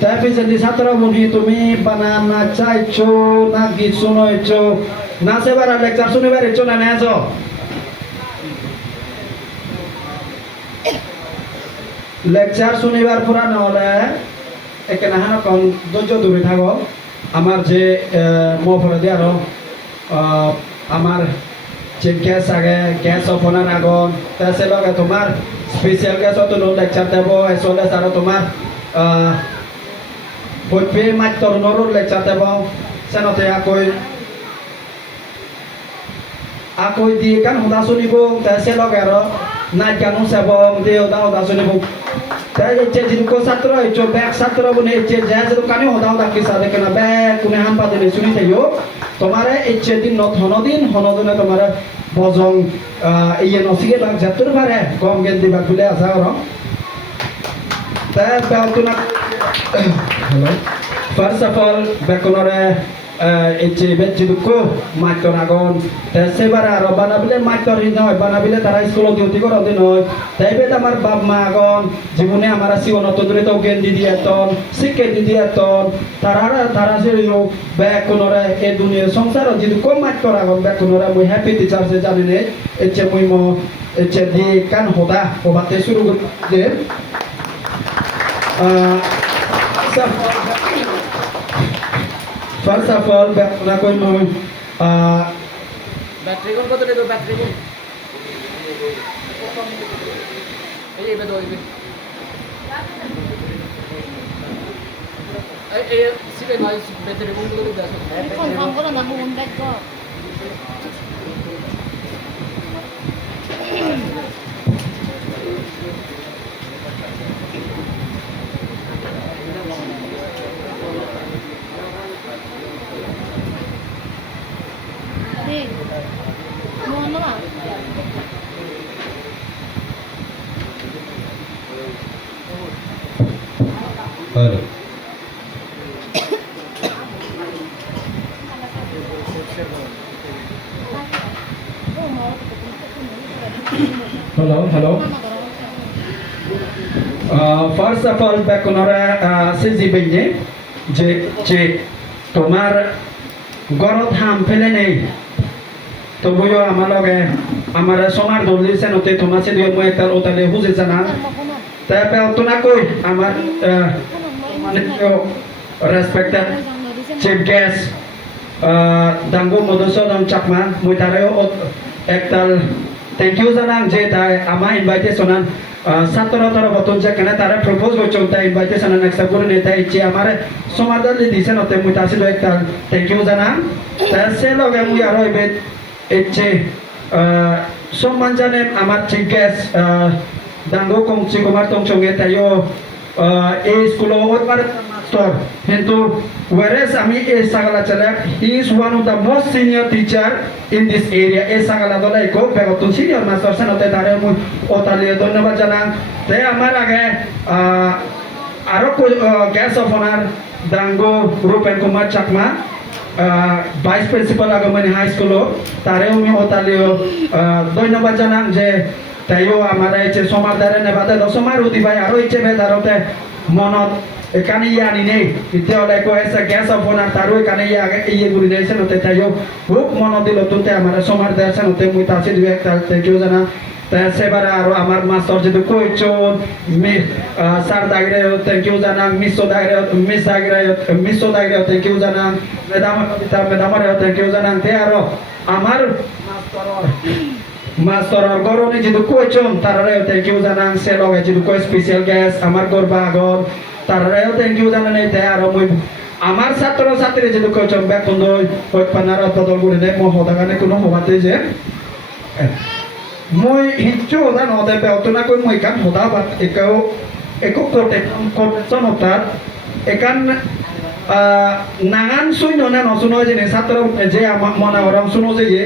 Tapi jadi satra muni tumi banana chaicho nagi sunoicho na sebara lecture suni bare cho na neso lecture শনিবার পুরা না হলে এখানে হানা কোন ধৈর্য ধরে থাকো আমার যে মফরে দিয়ে আরো আমার যে গ্যাস আগে গ্যাস ওপেনার আগুন তাছে লগে তোমার স্পেশাল গ্যাস তো নো লেকচার দেব এসলে আর তোমার বইপে মাত্র নরুর lecture Dev সেনতে akoi di kan huda suni bung ta se log aro nai kan hu sabong de huda suni bung ta je jin ko satra jo back satra bune je jaz ro kani huda ki sade kana back kune ham pa de suni tayo tomare eche din no honodin tomare bojong iye no sige bang jatur bare kom gen di bak bule asa ro ta ba tuna hello first of all bakonore eche bejiduko mator agon sebara aro banabile mator hinoi banabile tara school duty koro din hoy taibe amar bab ma agon জীবনে amara siwono todre to gen di diaton sikke di diaton tara se yo bekonore e dunia সংসার jiduko mator agon bekonore moi happy teacher se janine eche moi mo eche di kan hoda obate shuru de First of all, na koi mo battery kon koto de do battery kon ei be do ei sile mai battery kon koto de da kon ko na mo undak ko Hello. Hello. First of all, bekonora sizi benye je tomar gorot ham fele nei তবুও আমার লগে আমার সমার দলিছে নতে তোমাসে দিও মই একটা ওতালে বুঝে জানা তারপরে অতনা কই আমার মানে রেসপেক্টেড চিফ গেস্ট দাঙ্গো মধুসূদন চাকমা মই তারেও একটা থ্যাংক ইউ জানাং যে তাই আমার ইনভাইটেশন ছাত্রতর বতন যে কেন তারা প্রপোজ করছে তাই ইনভাইটেশন অ্যাকসেপ্ট করে নিতে ইচ্ছে আমার সমার দলি দিছে নতে মই তাসিল একটা থ্যাংক ইউ জানাং তার সে লগে মই আরো এবে এচ্ছে সম্মান জানেন আমার চিফ গেস্ট দাঙ্গো কংসি কুমার তংচঙ্গে তাইও এই স্কুলে ওইবার মাস্টার কিন্তু whereas আমি এই সাগালা চালাক he is one of the most senior teacher in this area এই সাগালা দলাই কো বেগতন সিনিয়র মাস্টার সানতে তারে মুই ওতালে ধন্যবাদ জানাং তাই আমার আগে আরো গেস্ট অফ অনার দাঙ্গো Rupen Kumar Chakma vice principal Agamani high school তারেও আমি ওতালিও ধন্যবাদ জানাং যে তাইও আমার ইচ্ছে সমার দ্বারা নেবাদে দশমার উদি ভাই আরো ইচ্ছে বেদারতে মনত এখানে আনি নেই ইতে হলে এসে গ্যাস অপনার তারও এখানে ইয়ে গুলি দিয়েছে নতে তাইও খুব মনত দিল তুলতে আমার সমার দেয়াছে নতে মুই তাছে দুই একটা থ্যাংক ইউ জানা সেবারে আরো আমার মাস্টার যদি কইছো স্যার দাগরে থ্যাংক ইউ জানাং মিস দাগরে থ্যাংক ইউ জানাং ম্যাডামরে থ্যাংক ইউ জানাং তে আরো আমার মাস্টার গরনি যদি কইছো তারারে থ্যাংক ইউ জানাং সে লগে যদি কই স্পেশাল গেস্ট আমার গরবা আগর তারারেও থ্যাংক ইউ জানান তে আরো মই আমার ছাত্র ছাত্রী যদি কইছো বেতন দই কই পানার বদল করে নে মো হদাগানে কোনো হবাতে যে মই হিচ্ছু হদা নদে বেতনা কই মই কান হদা বাত একো কোটেকশন হতার একান নাগান শুই ননে নশুনো যে ছাত্র যে মনে হরাম শুনো যে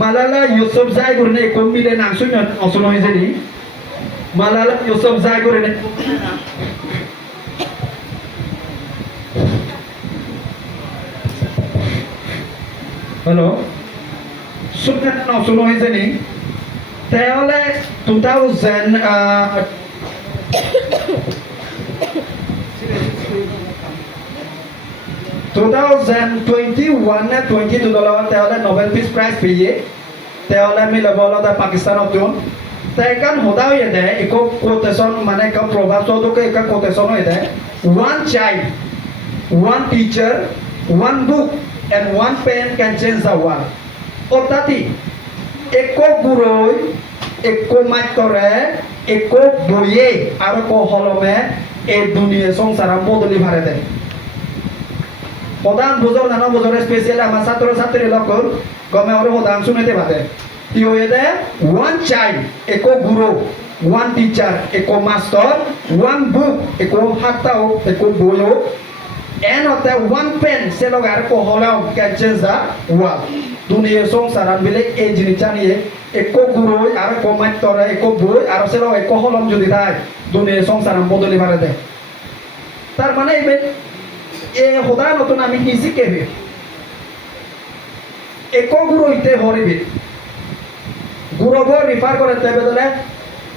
মালালা ইউসুফ যাই করে নে কম মিলে নাং শুই নশুনো যে নি মালালা ইউসুফ যাই করে নে হ্যালো শুনে নশুনো যে নি তাহলে 2000 2021 নে 22 ডলাৰ তেহলে নোবেল পিস প্ৰাইজ পেয়ে তেহলে মিলাব লদা পাকিস্তানত জন তেকান হোদাও ইদে ইকো কোটেশন মানে কা প্রভাব সদকে একা কোটেশন ইদে one child one teacher one book and one pen can change the world অর্থাৎ একো গুরুই একো মাত্রে একো বইয়ে আর কো হলমে এই দুনিয়া সংসার বদলি ভারে দেয় প্রধান বুঝর নানা বুঝর স্পেশাল আমার ছাত্র ছাত্রী লক্ষণ গমে ওর প্রধান শুনেতে পারে কি হয়ে দেয় ওয়ান চাইল্ড একো গুরু ওয়ান টিচার একো মাস্টার ওয়ান বুক একো হাতাও একো বইও এন হতে ওয়ান পেন সে লোক আর কো হলাও ক্যান চেঞ্জ দা ওয়ার্ল্ড দুনিয়া সংসার বিলে এই জিনিসটা নিয়ে একো গুরু আর কো মাত্র একো বই আর সে লোক একো হলম যদি দেয় দুনিয়া সংসার বদলি পারে দেয় তার মানে এ হোদা নতুন আমি কি শিখেবে এক গুরু হইতে হরিবে গুরুব রিফার করতে বদলে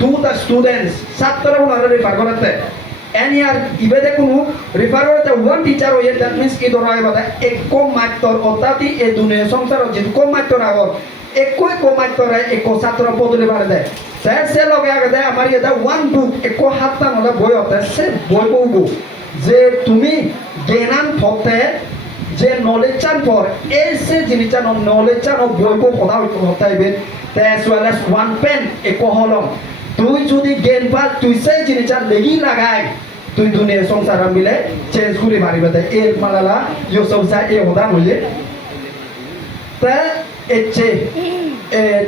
টু দ্য স্টুডেন্টস ছাত্র উনারে রিফার করতে এনি আর ইবেদে কোনো রিফার করতে ওয়ান টিচার হইয়ে দ্যাট মিন্স কি ধরা হয় এক মাত্র অর্থাৎ এই দুনিয়া সংসার যে কম মাত্র আগর একই কম মাত্র এক ছাত্র বদলে বাড়ে দেয় সে লগে আগে দেয় আমার এটা ওয়ান বুক এক হাতটা নলে বই হতে সে বই বউ যে তুমি জ্ঞান ফতে যে নলেজ চান পর এই সে জিনিসটা নলেজ চান ও বইবো কথা হতাইবে as well as one pen একো হলম তুই যদি জ্ঞান পা তুই সেই জিনিসটা লেগি লাগাই তুই দুনিয়া সংসার মিলে চেঞ্জ করে পারিবে তাই এর মালালা ইউসুফ সাহ এ হদা হইলে তা এচ্ছে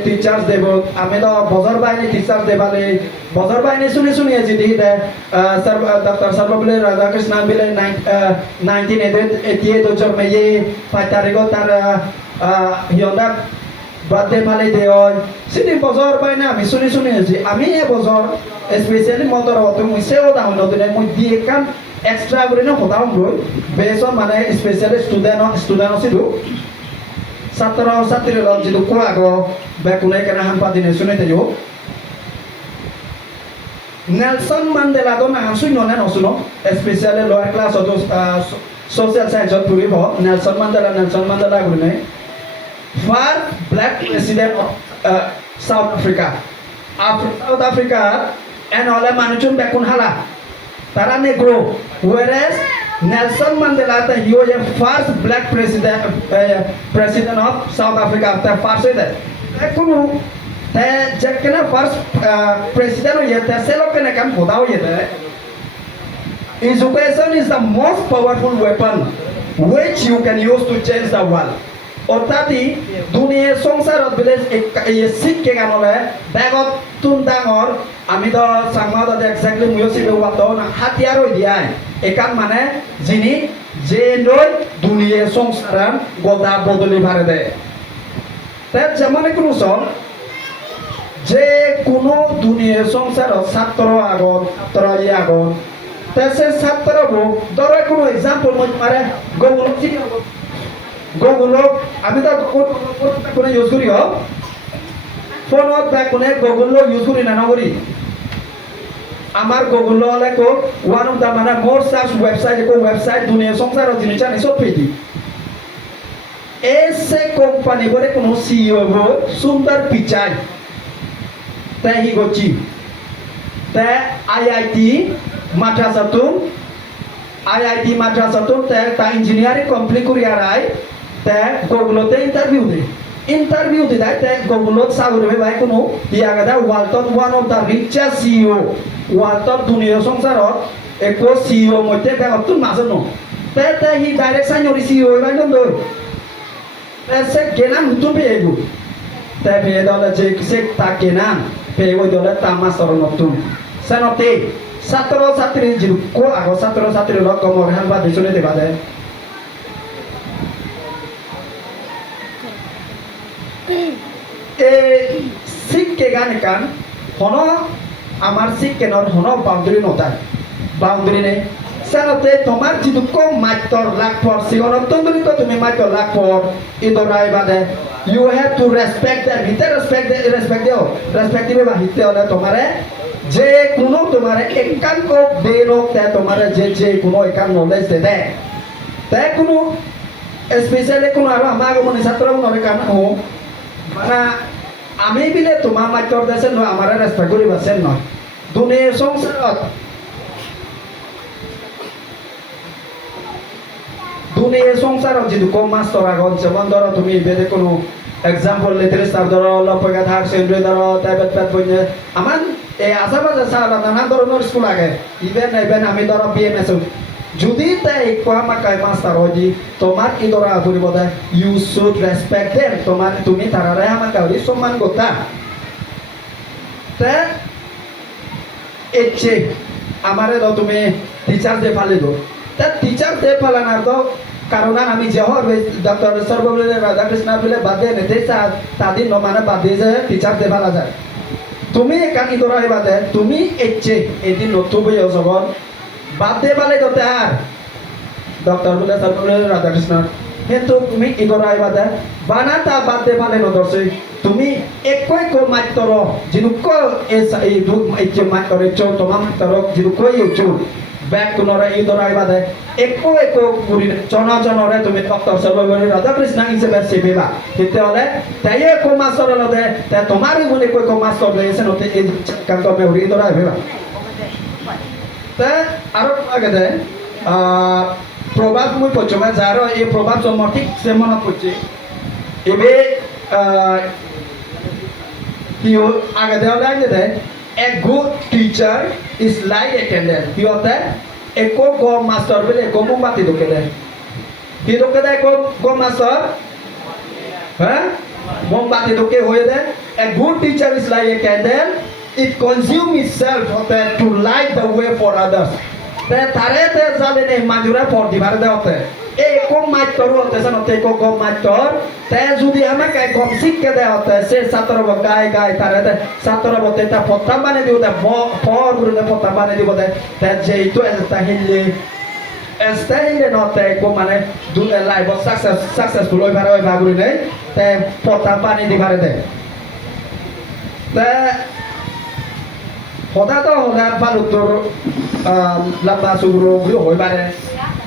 টিচার্স দেব আমি তো বজর বাহিনী টিচার্স দেবালে বজর বাহিনী শুনি যদি ডক্টর সর্বপল্লী রাধাকৃষ্ণ বিলে 1988 জন্মে ये 5 তারিখ তার হিয়ন্দা বার্থডে পালে দেয় সিনি বজর বাহিনী আমি শুনি আছি আমি এ বজর স্পেশালি মদর হতো মুই সেও দাম নতুন মুই দিয়ে কাম এক্সট্রা করে না হতাম রই বেসন মানে স্পেশালি স্টুডেন্ট আছিল ছাত্র ছাত্রীর লগ যেটো কোৱা আগো বেকুনে কেনে হাম্পা দিনে শুনে তাইও নেলসন মান্ডেলা তো না শুনো না নশুনো স্পেশালি লোয়ার ক্লাস অত সোশ্যাল সায়েন্সত পঢ়িব নেলসন মান্ডেলা গুনে first black president of South Africa and অলে মানুষজন বেকুন হালা তারা negro whereas Nelson Mandela he was the first black president of South Africa the first that কোনো তে যেখানে ফার্স্ট প্রেসিডেন্ট হইতে সেলোকেনে কাম খোদা হইতে education is the most powerful weapon which you can use to change the world অর্থাৎ দুনিয়া সংসারত বিলে শিক্ষা কানলে ব্যাগত তুন ডাঙর আমি তো সাংবাদ এক্স্যাক্টলি মুয়ো সিবে ওয়াত না হাতিয়ার হই দিয়াই একান মানে যিনি যে নয় দুনিয়া সংসার গোদা বদলি ভারে দেয় তার যেমন কোনো সব যে কোনো দুনিয়া সংসার ছাত্র আগত ছাত্র আগত সে ছাত্র ধরো কোনো এক্সাম্পল মই মারে গুগল আমি তো কোনো ইউজ করি ফোনত বা কোনে গুগল ইউজ করি না নগরি আমার গুগল হলে কো ওয়ান অফ দা মানে মোর সার্চ ওয়েবসাইট দুনিয়া সংসার জিনিস আনি সব পেটি এসে কোম্পানি বলে কোনো সিইও সুন্দর পিচাই তাই হি গচ্ছি তাই আইআইটি মাদ্রাসাতুম তাই ইঞ্জিনিয়ারিং কমপ্লিট করি আর আই তাই গুগলতে ইন্টারভিউ দি তাই গুগলত চাকরি ভাই কোনো ইয়াগাদা ওয়ার্ল্ডত one of the richest CEO ওয়ার্ল্ডত দুনিয়া সংসারত একো সিইও মধ্যে বেগত নাজানো তাই হি ডাইরেক্ট সাইনরি সিইও ভাই নন্দর সে কেনান নতুন পেয়েগু তাই পেয়ে দলে যে সে তা কেনান পেয়ে দলে তামা সরণ নতুন সেনতে ছাত্র ছাত্রী যে কো আগো ছাত্র ছাত্রী লগ কমর হান বা দিছনে দেবা যায় শিক্ষে গান কান হন আমার শিক্ষেনর হন বাউন্ডারি নতায় বাউন্ডারি নেই সাথে তোমার যেটু কম মাত্র লাখ পর সিগনত তো তুমি মাত্র লাখ পর ইদরাই বাদে you have to respect that হিতে রেসপেক্ট দিও রেসপেক্ট দিবে বা হিতে হলে তোমারে যে কোনো তোমার একান কোক দে রোগ তে তোমার যে কোনো একান নলেজ দে দে তে কোনো স্পেশালি কোনো আর আমার মনে ছাত্র নরে কান ও মানে আমি বিলে তোমার মাত্র দেশে নয় আমার রেসপেক্ট করি বাসেন নয় দুনিয়ার সংসারত দুনিয়ার সংসারত যদি কম মাস্টার আগন যেমন ধরো তুমি বেদে কোনো এক্সাম্পল লেতে স্টার ধরো লপকা থাক সেন্দ্রে ধরো টাইপের প্যাট বইনে আমার এই আশেপাশে সারা নানা ধরনের স্কুল আগে ইভেন আমি ধরো বিএমএস যদি তাই আমাকে মাস্টার হয় তোমার কি ধরা পরিব দেয় ইউ শুড রেসপেক্ট দেম তোমার তুমি তারারে আমাকে সম্মান করতা তে এচ্ছে আমারে তো তুমি টিচার ডে ফালে দো তা টিচার ডে ফালানার তো কারণ আমি যে হর ডক্টর সর্বপল্লী রাধাকৃষ্ণ বলে বাদ দিয়ে নেতে তাদের মানে বাদ দিয়ে যে টিচার ডে ফালা যায় তুমি একানি ধরা বাদে তুমি এচ্ছে এদিন নতুন বই জগন বাদ দিয়ে ফালে তো আর ডক্টর বলে সর্বপল্লী রাধাকৃষ্ণ কিন্তু তুমি ই ধরা বাদে বানাতা বাদ দিয়ে ফালে নদর্শে তুমি একই কো মাত্র জিনুক এই যে মাত্র চৌ তোমার মাত্র জিনুক ইউচু ব্যাক কোনরা ই ধরা বাদে একই পুরি জনজনরে তুমি ডক্টর সর্বপল্লী রাধাকৃষ্ণ হিসেবে সেবিবা কিন্তু হলে তাই কো মাস্টার লদে তা তোমারই মনে কই কো মাস্টার দেছে নতে এই কান্ত মেউরি ধরা হেবা তা আর আগে দে প্রভাব মুই পছমে যার এই প্রভাব সমর্থিক সে মনে করছে এবে কি আগে দেওয়া লাগে দে a good teacher is like a candle কি হতে eko go master বলে eko মোমবাতি ঢুকে দেয় কি ঢুকে দেয় go master হ্যাঁ মোমবাতি ঢুকে হয়ে দেয় a good teacher is like a candle it consume itself to light the way for others তে তারে তে যাবে নে মাজুরা পর দিবার দেওতে এই কম মাত্র হতে জানতে কম মাত্র তে যদি আমাকে কম শিক্ষা দেওতে সে ছাত্র গায় গায় তারে ছাত্র বলতে তা পত্তা মানে দিও তা পর গুরুতে পত্তা মানে দিব তে যেইতো এটা হিলে এস্টাইলে নতে কম মানে দুলে লাইভ সাকসেসফুল হই পারে হই বাগুরি নেই তে পত্তা পানি দিবারে দে তে হদা তো হদা বালুতর lamba sugro brio hoi bare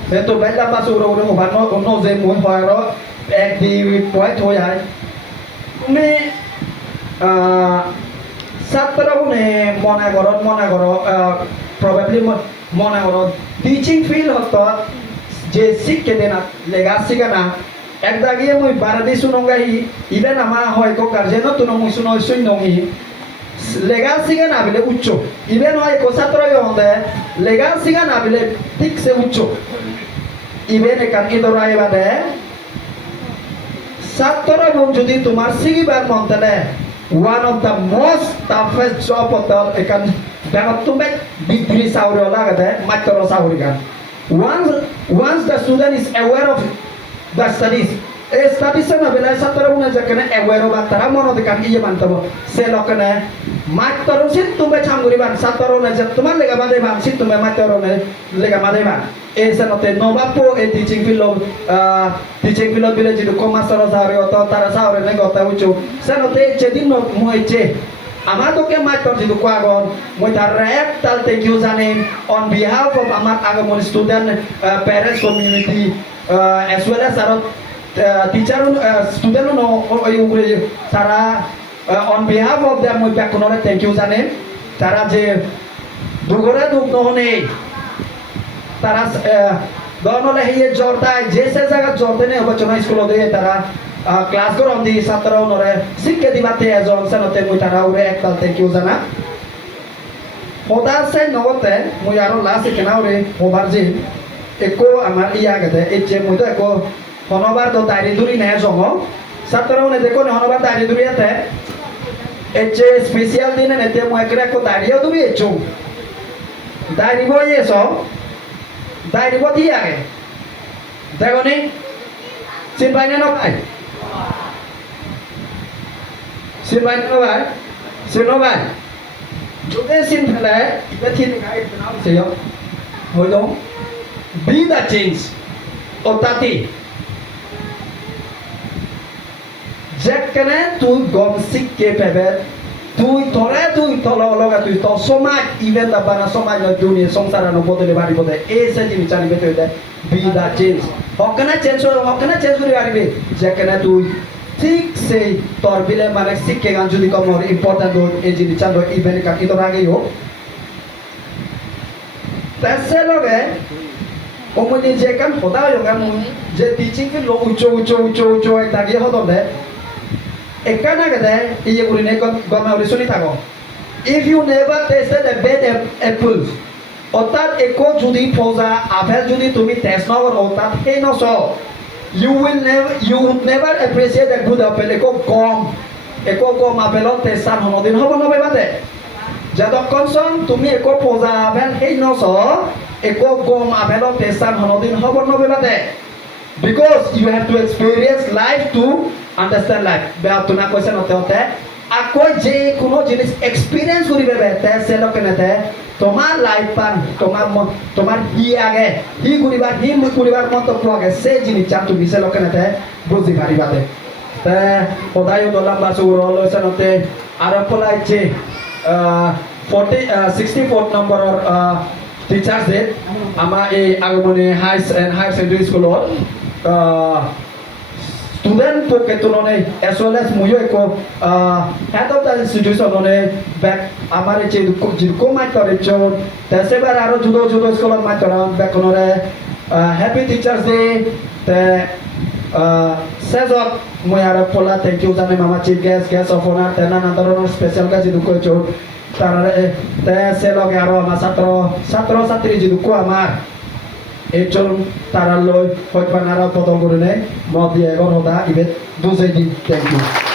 beto be lamba sugro no ban no je moi hoi ro ek di point hoi ai me satra ne mona goro probably mona goro teaching field hoto je sikke dena lega sigana ekda giye moi baradi sunongai iben ama hoi ko karjeno tuno moi suno sunnongi legal siga na bile ucco iben হয় কোসাত্র হতে legal siga না bile ঠিক সে উচ্চ ইবেন একান ইদরাই বাদে ছাত্র গুণ যদি তোমার সিগিবার মন্তলে one of the most toughest job of the ekan bangat tumbek degree sauri olagade matro sauri kan once the student is aware of the studies এই স্টাডিজ না বেলা ছাত্র গুণ যেখানে aware বা তারা মনে দেখান ইয়ে মানতব সে লোকনে মাত্র সিট তুমি ছাঙ্গুরিবান ছাত্র না যে তোমার লেগা বাদে বান সিট তুমি মাত্র লেগা বাদে বান এই সনতে নবাপো এই টিচিং ফিল্ড বিলে যদি কমাসর সারে অত তারা সারে নে গতা উচু সনতে যেদিন মইছে আমার তোকে মাত্র যদি কোয়াগন মই তার এক তাল থ্যাংক ইউ জানেন অন বিহাফ অফ আমার আগমন student parents community as well as our teacher student no তারা on behalf of them মই ব্যাকরণে থ্যাংক ইউ জানেন তারা যে দুগরে দুগ নহনে তারা দনলে হিয়ে জর্দায় যে সে জায়গা জর্দানে অবচনা স্কুল দিয়ে তারা ক্লাস করন দি ছাত্র নরে শিক্ষা দিবাতে এজন সনতে মই তারা ওরে একতাল থ্যাংক ইউ জানা হদা সে নগতে মই আরো লাস্ট কেনা ওরে ওভার যে একো আমার ইয়া গতে এই যে মই তো একো হনবার তো দাইরি দুরি নে জম ছাত্র নে দেখো হনবার দাইরি দুরি আতে এচে স্পেশাল দিনে নেতে মই একরা কো দাইরিও দুরি এচু দাইরি বই এসো দাইরি বদি আগে দেখো নি সিন বাইনে ন ভাই সিন বাইনে ন ভাই সিন ন ভাই যদি সিন ফেলে ইবে থিন গাই নাও সেও হই দো be the change otati যেখানে তুই গম শিখে পাবে তুই তল লগা তুই তো সমাজ ইভেন্ট বানা সমাজ না দুনিয়া সংসার না বদলে বাড়ি বদলে এই সে জিনিস জানিবে তুই দে বি দা চেঞ্জ হকনা চেঞ্জ করে পারিবে যেখানে তুই ঠিক সেই তোর বিলে মানে শিক্ষে গান যদি কম ইম্পর্টেন্ট এই জিনিস চালো ইভেন্ট কাম ইতর আগেই হোক তাসে লগে কমনি যে কাম হতা হয় গান যে টিচিং ফিল লো উচ্চ তাগি হদলে একখানা গেলে ইয়ে করি নে গমা উড়ি শুনি থাকো if you never tasted a bad apple অর্থাৎ একো যদি ফজা আপেল যদি তুমি টেস্ট না করো অর্থাৎ সেই নস you would never appreciate a good apple একো কম আপেলত টেস্টান হনদিন হব নবে বাদে যতক্ষণ তুমি একো ফজা আপেল সেই নস একো কম আপেলত টেস্টান হনদিন হব নবে বাদে because you have to experience life to understand life বেয়া তুনা কৈছে নতে আকৌ যে কোনো জিনিস এক্সপিরিয়েন্স করিবে তে সে লোকেনেতে তোমার লাইফ পান তোমার হি আগে হি করিবার মত আগে সে জিনিস চান তুমি সে লোকেনেতে বুঝি পারিবাতে তে সদায় দলাম বাসু রলৈছে নতে আর পলাইছে 64 নম্বৰৰ টিচার্স ডে আমাৰ এই আগমনে হায়ার সেকেন্ডারি স্কুলৰ student porque tu no ne eso es muy eco head of the institution no ne back amare che ko ma tore cho te se bararo judo scholar ma tore back no re happy teachers day te sezor moi ara pola thank you jane mama chief guest of honor te na na special ka jidu ko cho tarare te se loge aro ama satro satri jidu ko amar একজন তারা লয় হয়তো নারা পতন করে নেয় মদ দিয়ে এগর হতা ইবে দুজে দিন থ্যাংক ইউ